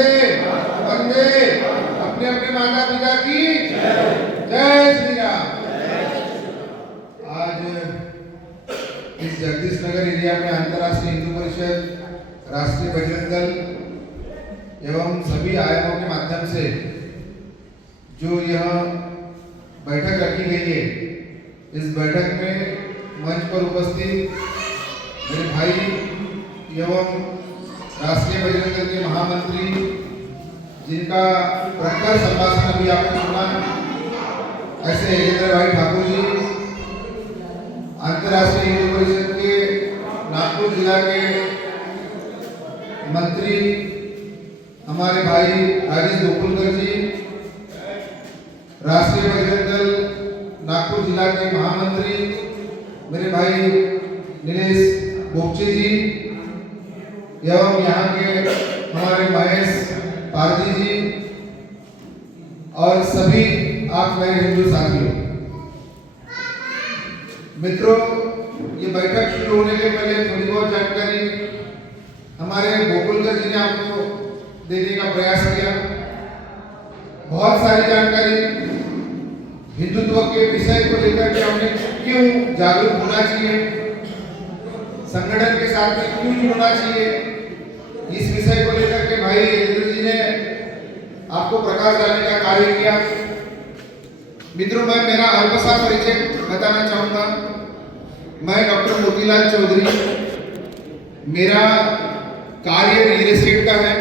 वंदे वंदे। अपने अपने माता पिता की जय श्री राम। आज इस जगदीश नगर एरिया में अंतर्राष्ट्रीय हिंदू परिषद, राष्ट्रीय बजरंग दल एवं सभी आयामों के माध्यम से जो यह बैठक रखी गई है, इस बैठक में मंच पर उपस्थित मेरे भाई एवं राष्ट्रीय बजरंग दल के महामंत्री, जिनका प्रखर संभाषण अभी आपने सुना, ऐसे योगेंद्र भाई ठाकुर जी, अंतर्राष्ट्रीय हिंदू परिषद के नागपुर जिला के मंत्री हमारे भाई राजेश गोकुलकर जी, राष्ट्रीय बजरंग दल नागपुर जिला के महामंत्री मेरे भाई नीलेश बोपचे जी एवं यहाँ के हमारे महेश पारदी जी और सभी आप मेरे हिंदू साथियों। मित्रों, ये बैठक शुरू होने के पहले थोड़ी बहुत जानकारी हमारे गोकुलकर जी ने आपको देने का प्रयास किया। बहुत सारी जानकारी हिंदुत्व के विषय को लेकर के हमें क्यों जागरूक होना चाहिए, संगठन के साथ में क्यों जुड़ना चाहिए, इस विषय को लेकर के भाई योगेंद्र जी ने आपको प्रकाश डालने का कार्य किया। मित्रों, मैं मेरा अल्पसा परिचय बताना चाहूंगा। मैं डॉक्टर मोतीलाल चौधरी, मेरा कार्य रियल एस्टेट का है।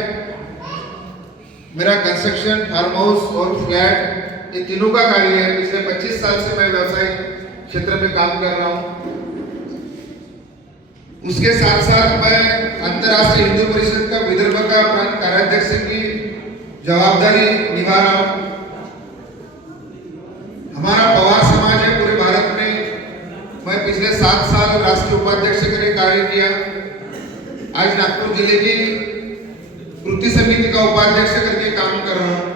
मेरा कंस्ट्रक्शन, फार्म हाउस और फ्लैट, ये तीनों का कार्य है। पिछले 25 साल से मैं व्यवसायिक क्षेत्र में काम कर रहा हूँ। उसके साथ साथ मैं अंतर्राष्ट्रीय हिंदू परिषद का विदर्भ का प्रांत कार्याध्यक्ष की जवाबदारी निभा रहा हूँ। हमारा पवार समाज है पूरे भारत में। मैं पिछले 7 साल राष्ट्रीय उपाध्यक्ष के कार्य किया। आज नागपुर जिले की कृति समिति का उपाध्यक्ष करके काम कर रहा हूँ।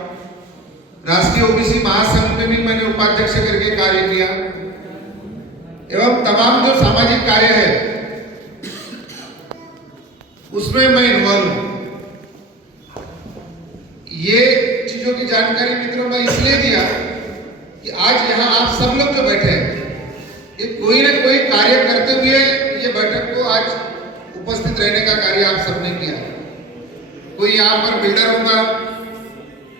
राष्ट्रीय ओबीसी महासंघ में भी मैंने उपाध्यक्ष करके कार्य किया एवं तमाम जो सामाजिक कार्य है उसमें मैं इन्वॉल्व हूं। ये चीजों की जानकारी मित्रों मैं इसलिए दिया कि आज यहाँ आप सब लोग जो बैठे हैं, ये कोई ना कोई कार्य करते हुए ये बैठक को आज उपस्थित रहने का कार्य आप सबने किया। कोई यहाँ पर बिल्डर होगा,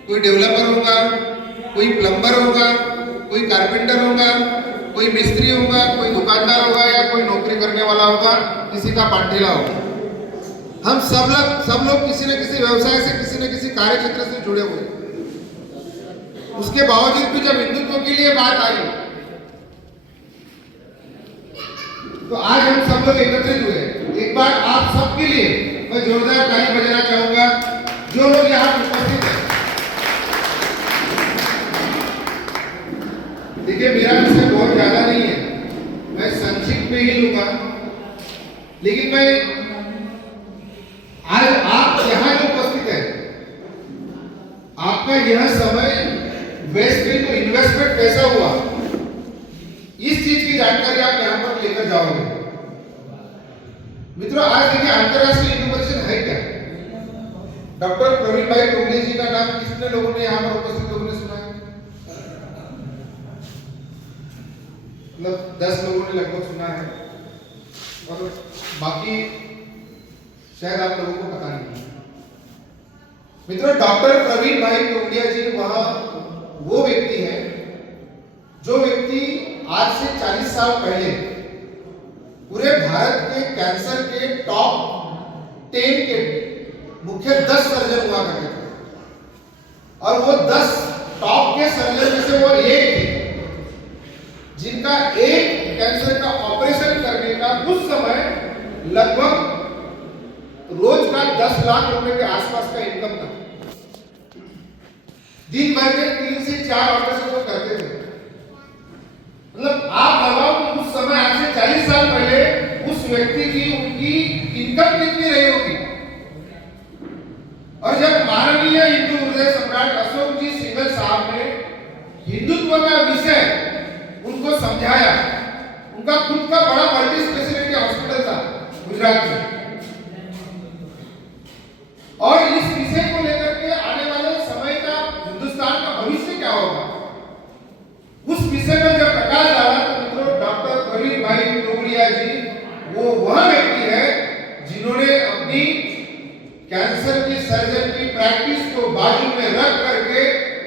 कोई डेवलपर होगा, कोई प्लम्बर होगा, कोई कारपेंटर होगा, कोई मिस्त्री होगा, कोई दुकानदार होगा या कोई नौकरी करने वाला होगा, किसी का पांठेला होगा। हम सब लोग किसी न किसी व्यवसाय से, किसी न किसी कार्य क्षेत्र से जुड़े हुए। उसके बावजूद भी जब हिंदुत्व के लिए बात आई तो आज हम सब लोग एकत्रित हुए। एक बार आप सबके लिए मैं जोरदार ताली बजाना चाहूंगा, जो लोग यहाँ उपस्थित हैं। देखिए, मेरा विषय बहुत ज्यादा नहीं है, मैं संक्षिप्त में ही लूंगा, लेकिन मैं आज आप यहाँ जो उपस्थित है, आपका यह समय वेस्ट में तो इन्वेस्टमेंट कैसा हुआ, इस चीज की जानकारी आप यहाँ पर लेकर जाओगे। मित्रों, आज देखिए अंतर्राष्ट्रीय हिंदू परिषद है क्या? डॉक्टर प्रवीण भाई टोगले जी का नाम कितने लोगों ने यहाँ पर उपस्थित लोगों ने सुना है? मतलब 10 लोगों ने लगभग सुना है और बाकी शायद आप लोगों को पता नहीं। मित्रों, डॉक्टर प्रवीण भाई टोगलिया जी वह वो व्यक्ति है जो व्यक्ति आज से 40 साल पहले पूरे भारत के कैंसर के टॉप 10 के मुख्य 10 सर्जन हुआ करते थे और वो 10 टॉप के सर्जन में से वो एक थे जिनका एक कैंसर का ऑपरेशन करने का उस समय लगभग रोज का 10 लाख रुपए के आसपास का इनकम था। दिन भर के 3 से 4 ऑपरेशन वो करते थे। मतलब आप लगाओ कि उस समय आज से 40 साल पहले उस व्यक्ति की उनकी इनकम कितनी रही होगी। और जब माननीय हिंदू हृदय सम्राट अशोक जी सिंघल साहब ने हिंदुत्व का विषय उनको समझाया, उनका खुद का बड़ा मल्टी स्पेशलिटी हॉस्पिटल था गुजरात में, और इस विषय को लेकर बाजू में रख करके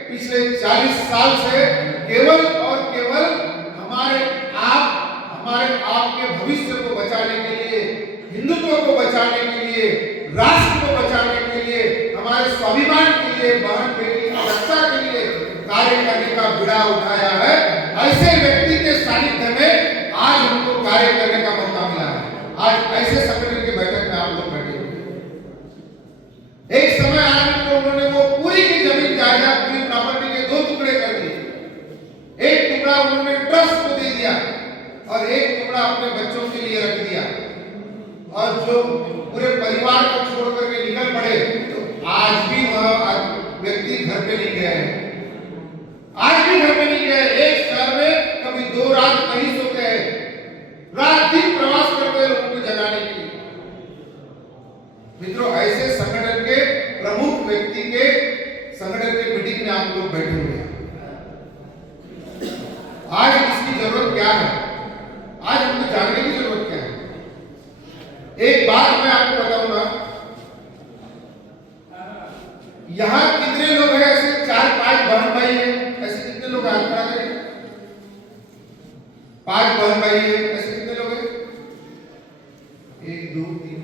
पिछले 40 साल से केवल और केवल हमारे आप के भविष्य को बचाने के लिए, हिंदुत्व को बचाने के लिए, राष्ट्र को बचाने के लिए, हमारे स्वाभिमान के लिए, बहन बेटी की रक्षा के लिए कार्य करने का बीड़ा उठाया है। ऐसे व्यक्ति के सानिध्य में आज हमको कार्य करने का मौका मिला है। आज ऐसे संगठन की बैठक में आप लोग बैठे हुए। एक समय आया तो उन्होंने वो पूरी की जमीन जायदाद, पूरी प्रॉपर्टी के 2 टुकड़े कर दिए। एक टुकड़ा उन्होंने ट्रस्ट को दे दिया और एक टुकड़ा अपने बच्चों के लिए रख दिया, और जो पूरे परिवार को छोड़ करके निकल पड़े, तो आज भी वह व्यक्ति घर पे नहीं गए हैं। आज भी घर पे नहीं गए। एक शहर में कभी 2 रात नहीं सोते हैं, रात दिन प्रवास करते हैं लोगों को जगाने के लिए। मित्रों, ऐसे संगठन के प्रमुख व्यक्ति के संगठन के मीटिंग में आप लोग बैठे हुए हैं। आज इसकी जरूरत क्या है? आज हमको जानने की जरूरत क्या है? एक बात मैं आपको बताऊंगा, यहां कितने लोग हैं ऐसे 4-5 बहन भाई हैं? ऐसे कितने लोग हाथ खड़ा करें? 5 बहन भाई हैं, ऐसे कितने लोग हैं? 1 2 3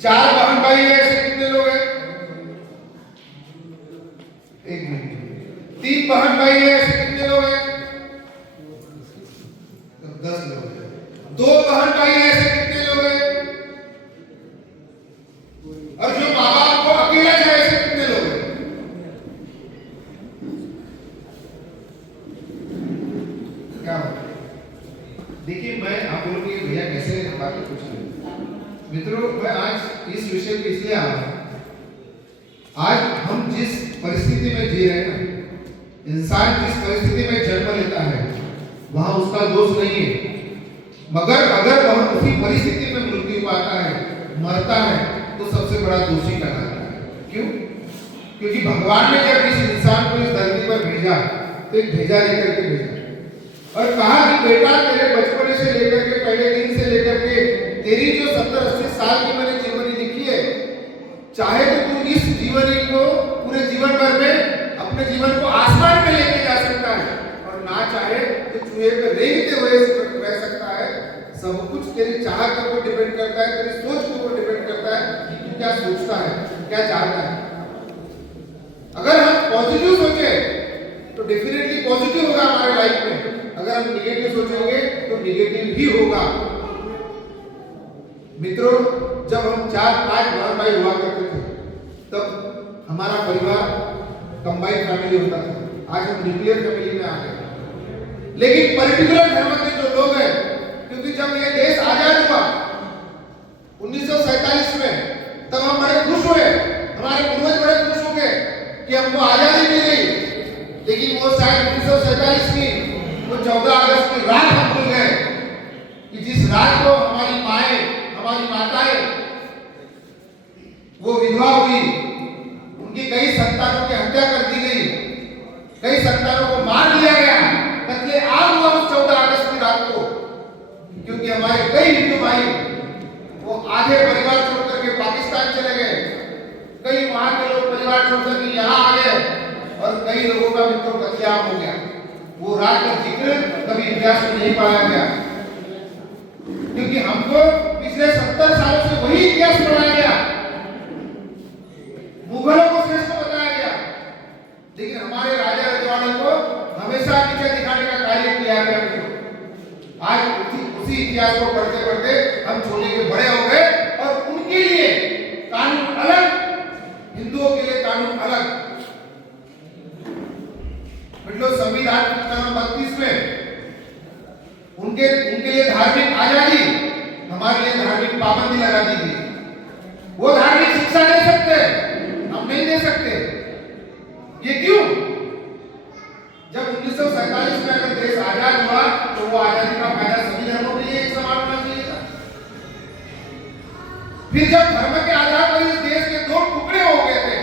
4 बहन भाई हैं, ऐसे कितने लोग हैं? 1 मिनट। 3 बहन भाई हैं, ऐसे कितने लोग हैं? 10 लोग हैं। 2 बहन भाई हैं, ऐसे कितने लोग हैं? और जो माँ बाप को अकेला है, ऐसे कितने लोग हैं? क्या देखिए, मैं आप लोगों के भैया कैसे बातें पूछ रहे हैं। मित्रों, मैं आज इस विषय पे इसलिए आया हूं, आज हम जिस परिस्थिति में जी रहे हैं ना, इंसान जिस परिस्थिति में जन्म लेता है वहां उसका दोष नहीं है, मगर अगर वह उसी परिस्थिति में मृत्यु पाता है, मरता है, तो सबसे बड़ा दोषी कहलाता है। क्यों? क्योंकि भगवान ने जब इस इंसान को इस धरती पर भेजा तो एक भेजा लेकर के भेजा और कहा कि बेटा, तेरे बचपन से लेकर के पहले दिन से लेकर के तेरी जो 70-80 साल की मैंने जीवनी लिखी है, चाहे तो तू इस जीवनी को पूरे जीवन भर में अपने जीवन को आसमान में लेके जा सकता है, और ना चाहे तो चूहे पे रेंगते हुए रह सकता है। सब कुछ तेरी चाहत के ऊपर डिपेंड करता है, तेरी सोच के ऊपर डिपेंड करता है कि तू क्या सोचता है, क्या चाहता है। अगर हम पॉजिटिव सोचे तो डेफिनेटली पॉजिटिव होगा हमारे लाइफ में, अगर हम निगेटिव सोचेंगे तो निगेटिव ही होगा। मित्रों, जब हम 4-5 बहन भाई हुआ करते थे तब हमारा परिवार कंबाइंड फैमिली होता था। आज हम न्यूक्लियर फैमिली में आ गए। लेकिन पर्टिकुलर धर्म के जो लोग हैं, क्योंकि जब ये देश आजाद हुआ 1947 में, तब हम बड़े खुश हुए, हमारे पूर्वज बड़े खुश हो गए कि हमको आजादी मिल गई। लेकिन वो शायद 1947 की वो 14 अगस्त की रात हम भूल गए कि जिस रात को हमारी माएं, हमारी माताएं वो विधवा हुई, उनकी कई संतानों की हत्या कर दी गई, कई संतानों को मार दिया गया, कत्लेआम हुआ उस 14 अगस्त की रात को। क्योंकि हमारे कई हिंदू भाई वो आधे परिवार छोड़कर के पाकिस्तान चले गए, कई वहां के लोग परिवार छोड़कर के यहाँ आ गए, और कई लोगों का मित्रों कत्लेआम हो गया। वो रात का जिक्र कभी इतिहास में नहीं पाया गया, क्योंकि हमको पिछले 70 सालों से वही इतिहास पढ़ाया गया, मुगलों को श्रेष्ठ बताया गया, लेकिन हमारे राजा रजवाड़ों को हमेशा नीचे दिखाने का कार्य किया गया। आज उसी इतिहास को पढ़ते पढ़ते हम छोटे के बड़े हो गए, और उनके लिए कानून अलग, हिंदुओं के लिए कानून अलग। मतलब संविधान कलम 32 में उनके लिए धार्मिक आजादी, हमारे लिए धार्मिक पाबंदी लगा दी गई। वो धार्मिक शिक्षा दे सकते, हम नहीं दे सकते। ये क्यों? जब 1947 में अगर देश आजाद हुआ तो वो आजादी का फायदा सभी धर्मों के लिए एक समान होना चाहिए था। फिर जब धर्म के आधार पर इस देश के 2 टुकड़े हो गए थे,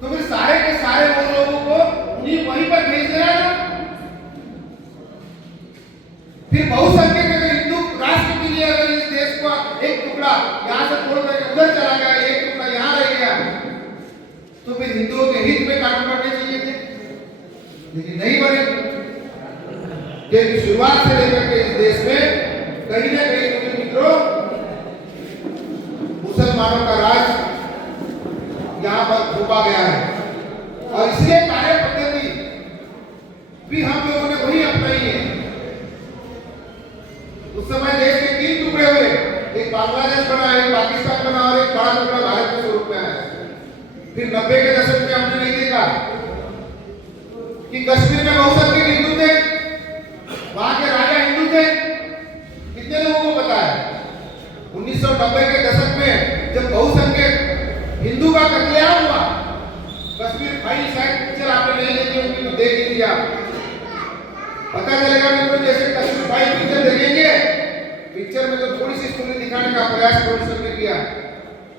तो फिर सारे के सारे वो लोगों को उन्हीं वहीं पर भेज देना था। फिर बहुसंख्यक अगर हिंदू राष्ट्र के लिए अगर इस देश को एक टुकड़ा यहाँ से छोड़ करके उधर चला गया, एक सिर्फ हिंदुओं के हित में कानून बनने चाहिए थे, लेकिन नहीं बने। क्योंकि शुरुआत से लेकर के इस देश में कहीं ना कहीं मेरे मित्रों मुसलमानों का राज यहाँ पर थोपा गया है, और इसलिए कार्य पद्धति भी हम लोगों ने वही अपनाई है। उस समय देश के 3 टुकड़े हुए, एक बांग्लादेश बना, एक पाकिस्तान बना और एक बड़ा टुकड़ा भारत के स्वरूप में आया। फिर 90 के दशक में हमने नहीं देखा कि कश्मीर में बहुसंख्यक हिंदू थे, वहां के राजा हिंदू थे। कितने लोगों को पता है 1990 के दशक में जब बहुसंख्यक हिंदू का कत्लेआम हुआ, कश्मीर फाइल शायद पिक्चर आपने नहीं देखी होगी तो देख लीजिए, आप पता चलेगा मित्रों। जैसे कश्मीर फाइल पिक्चर देखेंगे, पिक्चर में तो थोड़ी सी स्टोरी दिखाने का प्रयास प्रोड्यूसर ने किया,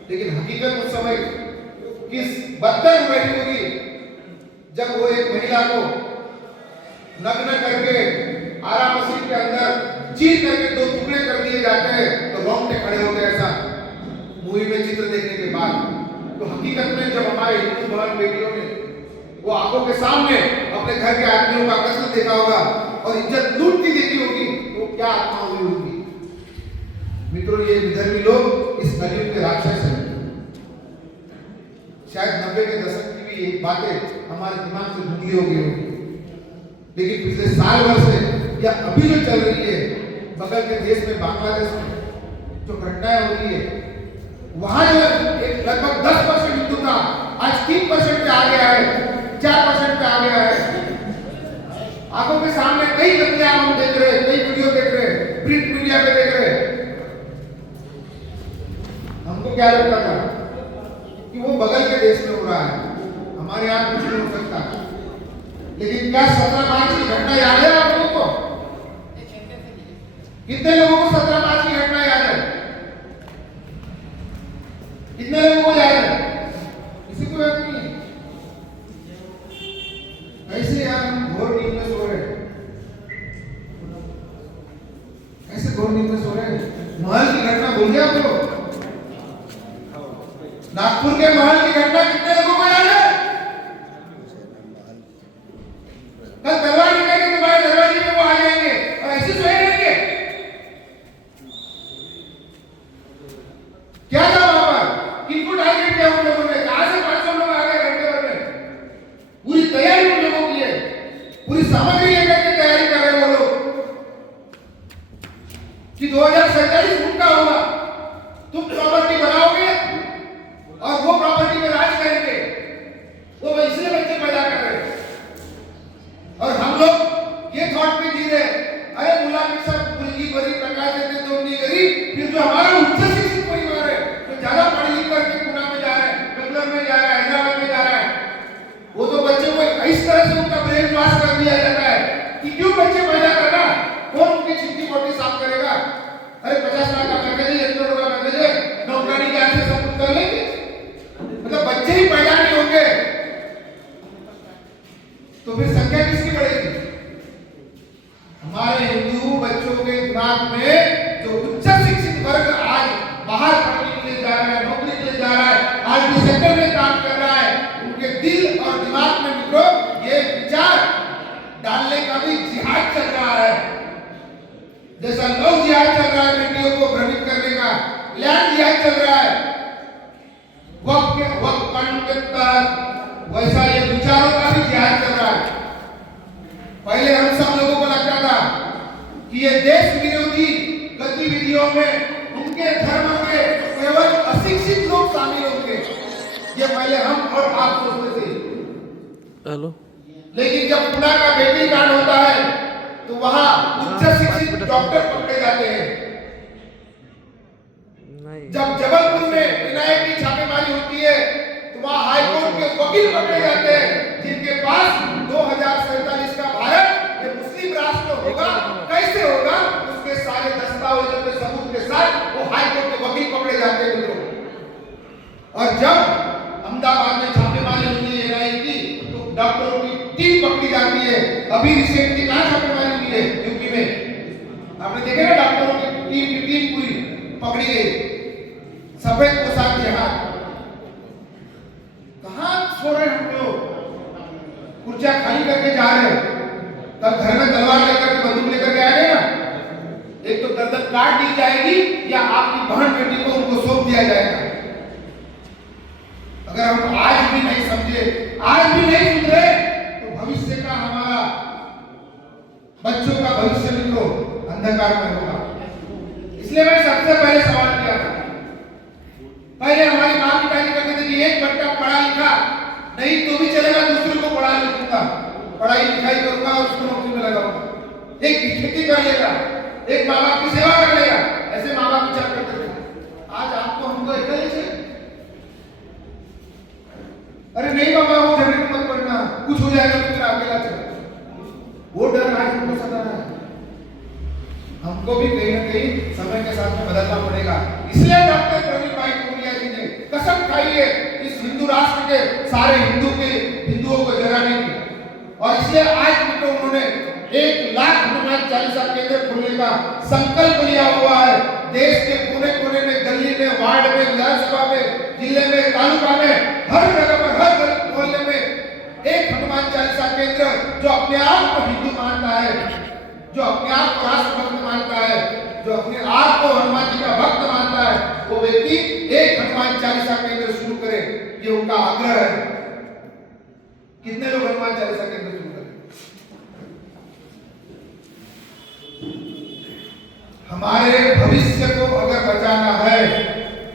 लेकिन हकीकत उस समय किस बदतर रही होगी जब वो एक महिला को नग्न करके आरा मस्जिद के अंदर चीर करके 2 टुकड़े कर दिए जाते हैं, तो रोंगटे खड़े हो गए ऐसा मूवी में चित्र देखने के बाद। तो हकीकत में जब हमारे हिंदू बहन बेटियों ने वो आंखों के सामने अपने घर के आदमियों का कत्ल देखा होगा और इज्जत लूटती देखी होगी, तो क्या आत्मा हुई होगी। मित्रों, ये विधर्मी लोग इस कलयुग के राक्षस हैं। शायद 90 के दशक की भी एक बातें हमारे दिमाग से धुंधली हो गई होगी, लेकिन पिछले साल भर से या अभी जो चल रही है बगल के देश में बांग्लादेश में जो घटनाएं हो रही है, वहां जो एक लगभग 10% हिंदू था, आज 3% पे आ गया है, 4% पे आ गया है। आंखों के सामने कई कत्लेआम हम देख रहे हैं, कई वीडियो देख रहे हैं, प्रिंट मीडिया पे देख रहे हैं। हमको क्या लगता था कि वो बगल के देश में हो रहा है, हमारे यहाँ कुछ नहीं हो सकता, लेकिन क्या 17 मार्च की घटना याद है आप लोगों को? कितने लोगों को 17 मार्च की घटना याद है? कितने लोगों को याद है? किसी को याद नहीं है? कैसे यार हम घोर नींद में सो रहे हैं, कैसे घोर नींद में सो रहे हैं? महल की घटना भूल गए आप लोग? नागपुर के महल की घटना कितने लोगों को याद है? कल तलवार निकाल के तुम्हारे दरवाजे में वो आ जाएंगे और ऐसे सोए रहेंगे। क्या था वहां पर? किनको टारगेट किया उन लोगों ने? कहां से 500 लोग आ गए घंटे भर में? पूरी तैयारी उन लोगों की है, पूरी सामग्री लेकर के तैयारी कर रहे हैं वो लोग कि 2047 उनका होगा, तुम प्रॉपर्टी बनाओगे और वो प्रॉपर्टी में राज करेंगे। वो इसलिए बच्चे पैदा कर रहे हैं और हम लोग ये थॉट में जी रहे, अरे मुल्ला के सब मुर्गी बड़ी प्रकाश देते तो नहीं करी। फिर जो हमारा उच्च शिक्षित परिवार है, जो ज्यादा पढ़ लिख करके पुणे में जा रहा है, बेंगलोर में जा रहा है, हैदराबाद में जा रहा है, वो तो बच्चे को इस तरह से उनका ब्रेन वॉश कर दिया जाता है कि क्यों बच्चे पैदा करना, कौन उनकी छिपकी पोटी साफ करेगा? अरे 50 लाख का पैकेज है, 1 करोड़ का पैकेज है, नौकरी के आगे सब कुछ कर लेंगे। मतलब बच्चे ही पैदा नहीं होंगे तो फिर संख्या किसकी बढ़ेगी? हमारे हिंदू बच्चों के दिमाग में जो उच्च शिक्षित वर्ग आज बाहर पढ़ने के लिए जा रहा है, नौकरी के लिए जा रहा है, आज भी सेक्टर में काम कर रहा है, उनके दिल और दिमाग में मित्रों ये विचार डालने का भी जिहाद चल रहा है। जैसा लव जिहाद चल रहा है बेटियों को भ्रमित करने का, लैंड जिहाद चल रहा है वक्त कानून के तहत, वैसा ये विचारों का भी जिहाद चल रहा है। पहले हम सब लोगों को लगता था कि ये देश विरोधी गतिविधियों में उनके धर्म के केवल अशिक्षित लोग शामिल होंगे, ये पहले हम और आप सोचते थे। हेलो, लेकिन जब पुणे का बेटी कांड होता है तो वहां उच्च शिक्षित डॉक्टर पकड़े जाते हैं। जब जबलपुर में विनायक की छापेमारी होती है तो वहां हाईकोर्ट के वकील पकड़े जाते हैं जिनके पास 2047 का भारत ये मुस्लिम राष्ट्र होगा, कैसे होगा, उसके सारे दस्तावेजों के सबूत के साथ वो हाईकोर्ट के वकील पकड़े जाते हैं मित्रों। और जब अहमदाबाद में छापेमारी होती है एनआईए की तो डॉक्टरों की टीम पकड़ी जाती है। अभी रिसेंटली कहां छापेमारी हुई है? यूपी में। आपने देखा ना, डॉक्टरों की टीम पूरी पकड़ी गई, सफेद पोशाक के हाथ। कहां सो रहे हम लोग, कुर्सियां खाली करके जा रहे हैं, तब घर में तलवार लेकर के बंदूक लेकर के आएंगे ना, एक तो गर्दन काट दी जाएगी या आपकी बहन बेटी को उनको सौंप दिया जाएगा। अगर हम आज भी नहीं समझे, आज भी नहीं सुधरे, तो भविष्य का हमारा बच्चों का भविष्य मित्रों अंधकार में होगा। इसलिए मैंने सबसे पहले सवाल किया था, पहले हमारी माँ पिताजी कहते थे कि एक बच्चा पढ़ा लिखा नहीं तो भी चलेगा, दूसरे को पढ़ा लिखूंगा, पढ़ाई लिखाई करूंगा और उसको नौकरी में लगाऊंगा, एक खेती कर लेगा, एक माँ बाप की सेवा कर लेगा, ऐसे माँ बाप विचार करते थे। आज आपको हमको अकेले से, अरे नहीं बाबा वो झगड़े में मत पड़ना, कुछ हो जाएगा तो फिर अकेला चला, वो डर आज हमको सता रहा है। हमको भी कहीं ना कहीं समय के साथ में बदलना पड़ेगा। इसलिए डॉक्टर प्रवीण भाई टोलिया जी ने कसम खाई है इस हिंदू राष्ट्र के सारे हिंदुओं को जगाने की, और इसलिए आज मित्रों उन्होंने 1,00,000 हनुमान चालीसा केंद्र खोलने का संकल्प लिया हुआ है। देश के कोने कोने में, गली में, वार्ड में, विधानसभा में, जिले में, तालुका में, हर जगह पर, हर गली मोहल्ले में एक हनुमान चालीसा केंद्र, जो अपने आप को हिंदू मानता है, जो अपने आप को राष्ट्रभक्त मानता है, जो अपने आप को हनुमान जी का भक्त मानता है, वो व्यक्ति एक हनुमान चालीसा केंद्र शुरू करे, ये उनका आग्रह है। कितने लोग हनुमान चालीसा केंद्र शुरू करें? हमारे भविष्य को अगर बचाना है,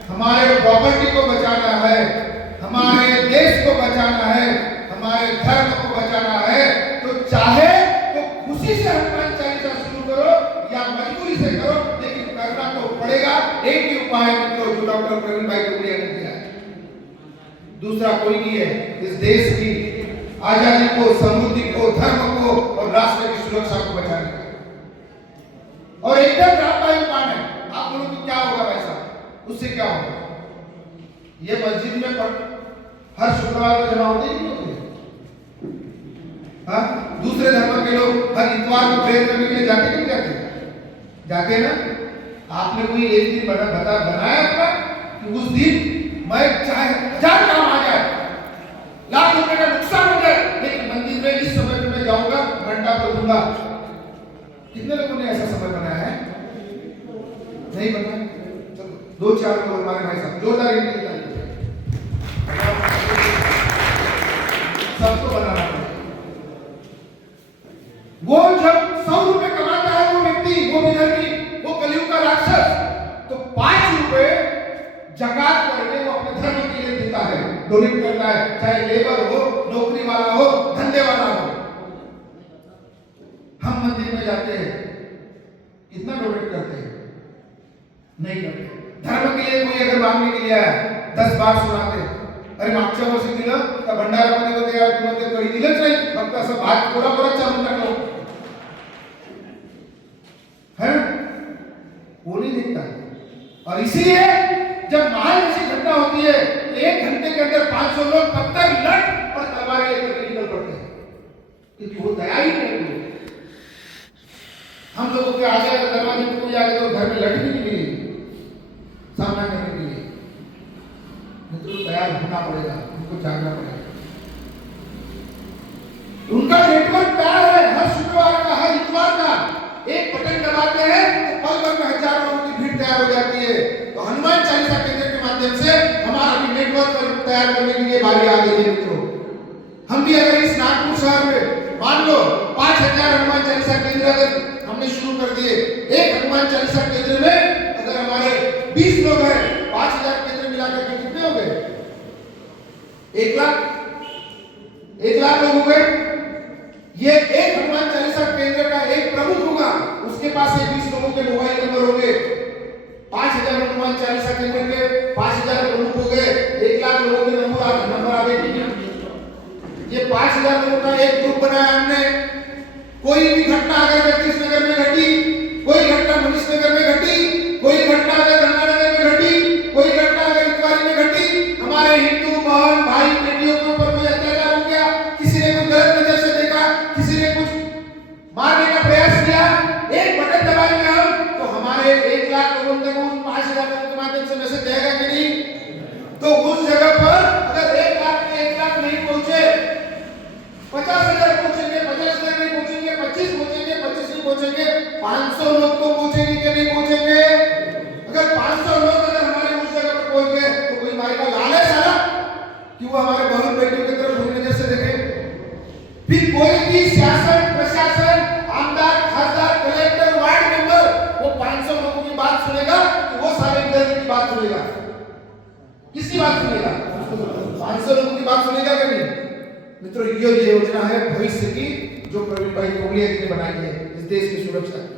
हमारे प्रॉपर्टी को बचाना है, हमारे देश को बचाना है, हमारे धर्म को बचाना है, तो चाहे तो खुशी से हनुमान चालीसा शुरू करो या मजबूरी से करो, लेकिन करना तो पड़ेगा। एक ही उपाय है मित्रों जो डॉक्टर प्रवीण भाई टोलिया ने दिया है, दूसरा कोई नहीं है। इस देश की आजादी को, समृद्धि को, धर्म को और राष्ट्र की सुरक्षा को बचाने का, और एकदम रामबाई उपाय है। आप बोलो कि क्या होगा भाई साहब, उससे क्या होगा? ये मस्जिद में हर शुक्रवार को जमा होते ही होते हैं, हाँ? दूसरे धर्म के लोग हर इतवार को प्रेयर करने के लिए जाते नहीं जाते? जाते ना? आपने कोई एक दिन बनाया अपना कि उस दिन मैं चाहे 1000 काम आ जाए, लाख रुपए का नुकसान हो जाए, लेकिन मंदिर में इस समय पे मैं जाऊंगा, घंटा तो दूंगा। कितने लोगों ने ऐसा समय बनाया है? नहीं बनाया? चलो 2-4 लोग हमारे भाई साहब जोरदार इनके लिए सबको बनाना पड़ेगा। वो जब 100 रुपए कमाता है वो व्यक्ति, वो विधर्मी, वो कलयुग का राक्षस, तो 5 रुपए जकात करके वो अपने धर्म के लिए देता है, डोनेट करता है, चाहे लेबर हो, नौकरी वाला हो, धंधे वाला हो। हम मंदिर में जाते हैं, कितना डोनेट करते हैं? नहीं करते। धर्म के लिए कोई अगर मांगने के लिए आया, 10 बार सुनाते, अरे मागच्या वर्षी दिलं तर भंडारामध्ये होते यार, तुम्हाला ते कधी दिलंच नाही, फक्त असं भात थोडा चालून टाकलं है, वो नहीं देखता। और इसीलिए जब महान ऐसी घटना होती है, 1 घंटे के अंदर 500 लोग पत्थर, लठ और तलवारें लेकर निकल पड़ते हैं, क्योंकि वो तैयारी नहीं है। हम लोगों के आगे अगर दरवाजे पे कोई आगे तो घर में लठ भी नहीं मिलेगी सामना करने के लिए, मित्रों तैयार होना पड़ेगा, उनको जागना पड़ेगा। उनका नेटवर्क तैयार है, हर शुक्रवार का, हर इतवार का एक बटन दबाते हैं तो पल भर में हजारों लोगों की भीड़ तैयार हो जाती है। तो हनुमान चालीसा केंद्र के माध्यम से हमारा भी नेटवर्क तैयार करने के लिए बारी आ गई है मित्रों। हम भी अगर इस नागपुर शहर में मान लो 5000 हनुमान चालीसा केंद्र अगर हमने शुरू कर दिए, एक हनुमान चालीसा केंद्र में अगर हमारे 20 लोग हैं, 5000 केंद्र मिलाकर के कितने हो गए? 1 लाख लोग हो गए। ये एक हनुमान चालीसा केंद्र का एक प्रमुख होगा, उसके पास 20 लोगों के मोबाइल नंबर होंगे। 5000 हनुमान चालीसा केंद्र के 5000 प्रमुख हो गए, 1 लाख लोगों के नंबर आ गए। ये 5000 लोगों का एक ग्रुप बनाया हमने। कोई भी घटना अगर जगदीश नगर में घटी, कोई घटना मनीष नगर में घटी, कोई घटना अगर गंगानगर में घटी, कोई घटना अगर इतवारी में घटी, हमारे हिंदू बहन भाई बेटियों के ऊपर कोई अत्याचार हो गया, किसी ने कुछ गलत नजर से देखा, किसी ने कुछ मारने का प्रयास किया, एक बटन दबाएंगे हम तो हमारे 1 लाख लोगों तक उस 5000 लोगों के माध्यम से मैसेज जाएगा कि नहीं? तो उस जगह पर अगर 1 लाख में 1 लाख नहीं और बहन बेटियों की तरफ बुरी नजर से देखे, फिर कोई भी शासन प्रशासन आमदार खासदार कलेक्टर वार्ड मेंबर वो 500 लोगों की बात सुनेगा कि वो सारे इधर की बात सुनेगा? किसकी बात सुनेगा? 500 लोगों की बात सुनेगा कि नहीं? मित्रों, ये योजना है भविष्य की जो प्रवीण भाई कोहली जी ने बनाई है इस देश की सुरक्षा की।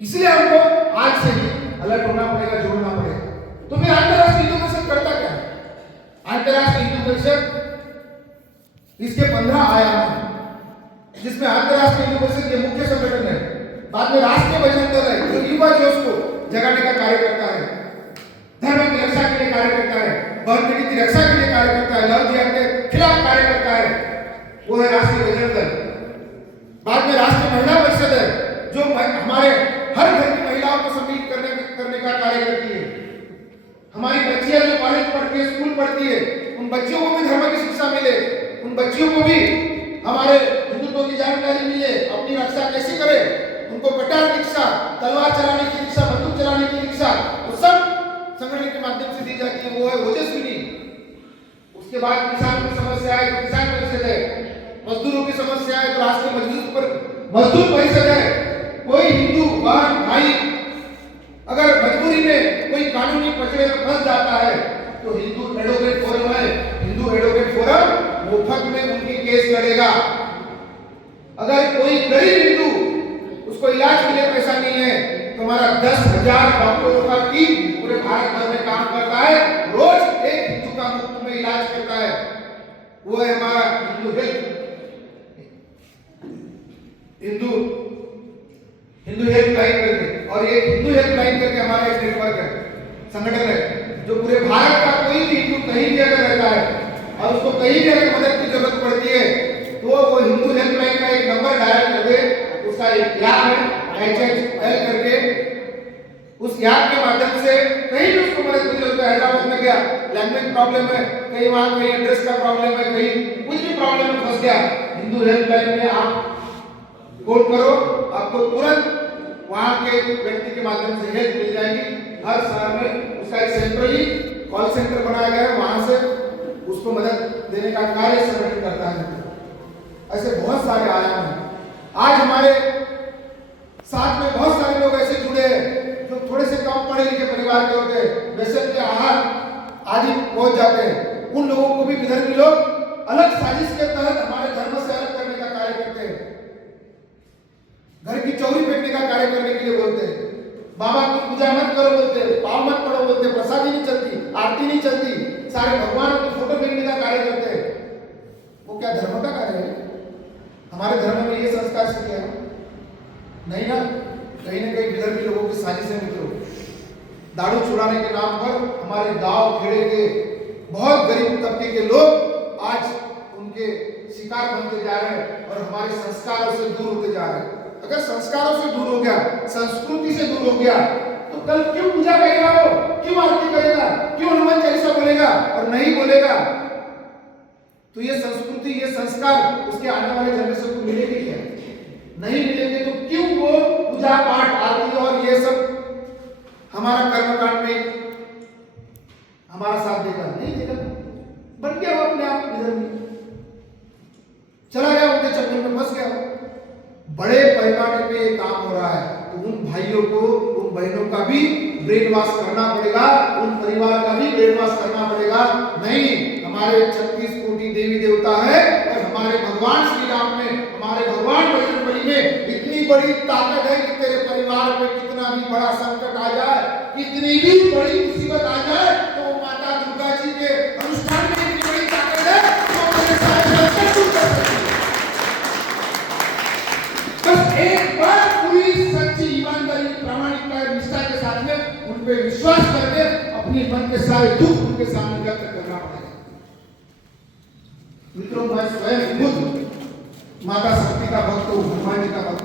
इसलिए हमको आज से ही अलर्ट होना पड़ेगा, जोड़ना पड़ेगा। तो फिर अंतरराष्ट्रीय हिंदू परिषद करता क्या है? अंतरराष्ट्रीय हिंदू परिषद इसके 15 आयाम हैं, जिसमें अंतरराष्ट्रीय हिंदू परिषद ये मुख्य संगठन है, बाद में राष्ट्रीय भजन दल है जो युवा जोश को जगाने का कार्य करता है, धर्म की रक्षा के लिए कार्य करता है, बहन बेटी की रक्षा के लिए कार्य करता है, लव जिहाद के खिलाफ कार्य करता है, वो है राष्ट्रीय भजन दल। बाद में राष्ट्रीय महिला परिषद है जो हमारे हर घर की महिलाओं को सम्मिलित करने का कार्य करती है। हमारी बच्चियां जो कॉलेज पढ़ती है, स्कूल पढ़ती है, उन बच्चियों को भी धर्म की शिक्षा मिले, उन बच्चियों को भी हमारे हिंदुत्व की जानकारी मिले, अपनी रक्षा कैसे करे, उनको कटार की शिक्षा, तलवार चलाने की शिक्षा, बंदूक चलाने की शिक्षा, वो सब संगठन के माध्यम से दी जाती है। वो है ओजस्विनी। उसके बाद किसानों की समस्या है तो किसान परिषद है, मजदूरों की समस्या है तो राष्ट्रीय मजदूर परिषद है। कोई हिंदू बहन भाई अगर मजबूरी में कोई कानूनी पचड़े में फंस जाता है तो हिंदू एडवोकेट फोरम है, हिंदू एडवोकेट फोरम मुफ्त में उनकी केस लड़ेगा। अगर कोई गरीब हिंदू उसको इलाज के लिए पैसा नहीं है तो हमारा 10,000 डॉक्टरों का टीम पूरे भारत भर में काम करता है, रोज एक हिंदू का मुफ्त में इलाज करता है। वो है हमारा हिंदू हेल्पलाइन करके, और एक हिंदू हेल्पलाइन करके हमारा एक नेटवर्क है, संगठन है जो पूरे भारत का कोई भी हिंदू कहीं भी अगर रहता है और उसको कहीं भी अगर मदद की जरूरत पड़ती है तो वो हिंदू हेल्पलाइन का एक नंबर डायल कर दे। उसका एक ऐप है HHL करके, उस ऐप के माध्यम से कहीं भी उसको मदद की जरूरत है, हैदराबाद में गया लैंग्वेज प्रॉब्लम है, कहीं वहां कहीं एड्रेस का प्रॉब्लम है, कहीं कुछ भी प्रॉब्लम में फंस गया, हिंदू हेल्पलाइन में आप कॉल करो, आपको तुरंत वहां के व्यक्ति के माध्यम से हेल्प मिल जाएगी। हर शहर में उसका एक सेंट्रली कॉल सेंटर बनाया गया है, वहां से उसको मदद देने का कार्य संगठन करता है। ऐसे बहुत सारे आयाम हैं। आज हमारे साथ में बहुत सारे लोग ऐसे जुड़े हैं जो थोड़े से कम पढ़े लिखे परिवार के होते हैं, व्यसन के आहार आदि पहुंच जाते हैं। उन लोगों को भी विधर्मी लोग अलग साजिश के तहत हमारे धर्म से अलग करने का कार्य करते हैं, घर की चौरी फेंकने का कार्य करने के लिए बोलते हैं, बाबा की पूजा मत करो बोलते हैं, पाव मत पढ़ो बोलते हैं, प्रसादी नहीं चलती, आरती नहीं चलती, सारे भगवानों की फोटो फेंकने का कार्य करते हैं। वो क्या धर्म का कार्य है? हमारे धर्म में ये संस्कार सीखे हैं नहीं ना? कहीं ना कहीं विधर्मी लोगों की साजिश है मित्रों। दारू छुड़ाने के नाम पर हमारे गांव खेड़े के बहुत गरीब तबके के लोग आज उनके शिकार बनते जा रहे हैं और हमारे संस्कारों से दूर होते जा रहे हैं। अगर संस्कारों से दूर हो गया, संस्कृति से दूर हो गया तो कल क्यों पूजा करेगा, वो क्यों आरती करेगा, क्यों हनुमान चालीसा बोलेगा? और नहीं बोलेगा तो ये संस्कृति ये संस्कार उसके आने वाले जनरेशन को मिलेगी क्या? नहीं मिलेंगे तो क्यों वो पूजा पाठ आरती और ये सब हमारा कर्मकांड में हमारा साथ देगा? नहीं देगा। बन गया वो अपने आप इधर में चला गया, उनके चक्कर में फंस गया। बड़े पैमाने पे ये काम हो रहा है तो उन भाइयों को उन बहनों का भी ब्रेन वॉश करना पड़ेगा, उन परिवार का भी ब्रेन वॉश करना पड़ेगा। नहीं, हमारे 36 कोटि देवी देवता है और हमारे भगवान श्री राम में, हमारे भगवान बजरंगबली में इतनी बड़ी ताकत है कि तेरे परिवार में कितना भी बड़ा संकट आ जाए, कितनी भी बड़ी मुसीबत आ जाए तो माता दुर्गा जी के अनुष्ठान में इतनी बड़ी ताकत है तो तेरे सारे संकट दूर कर सकती है। बस एक बार पूरी सच्ची ईमानदारी प्रामाणिकता निष्ठा के साथ में उन पे विश्वास करके अपने मन के सारे दुख उनके सामने व्यक्त करना पड़ेगा। मित्रों, मैं स्वयं खुद माता शक्ति का भक्त हूँ, हनुमान जी का भक्त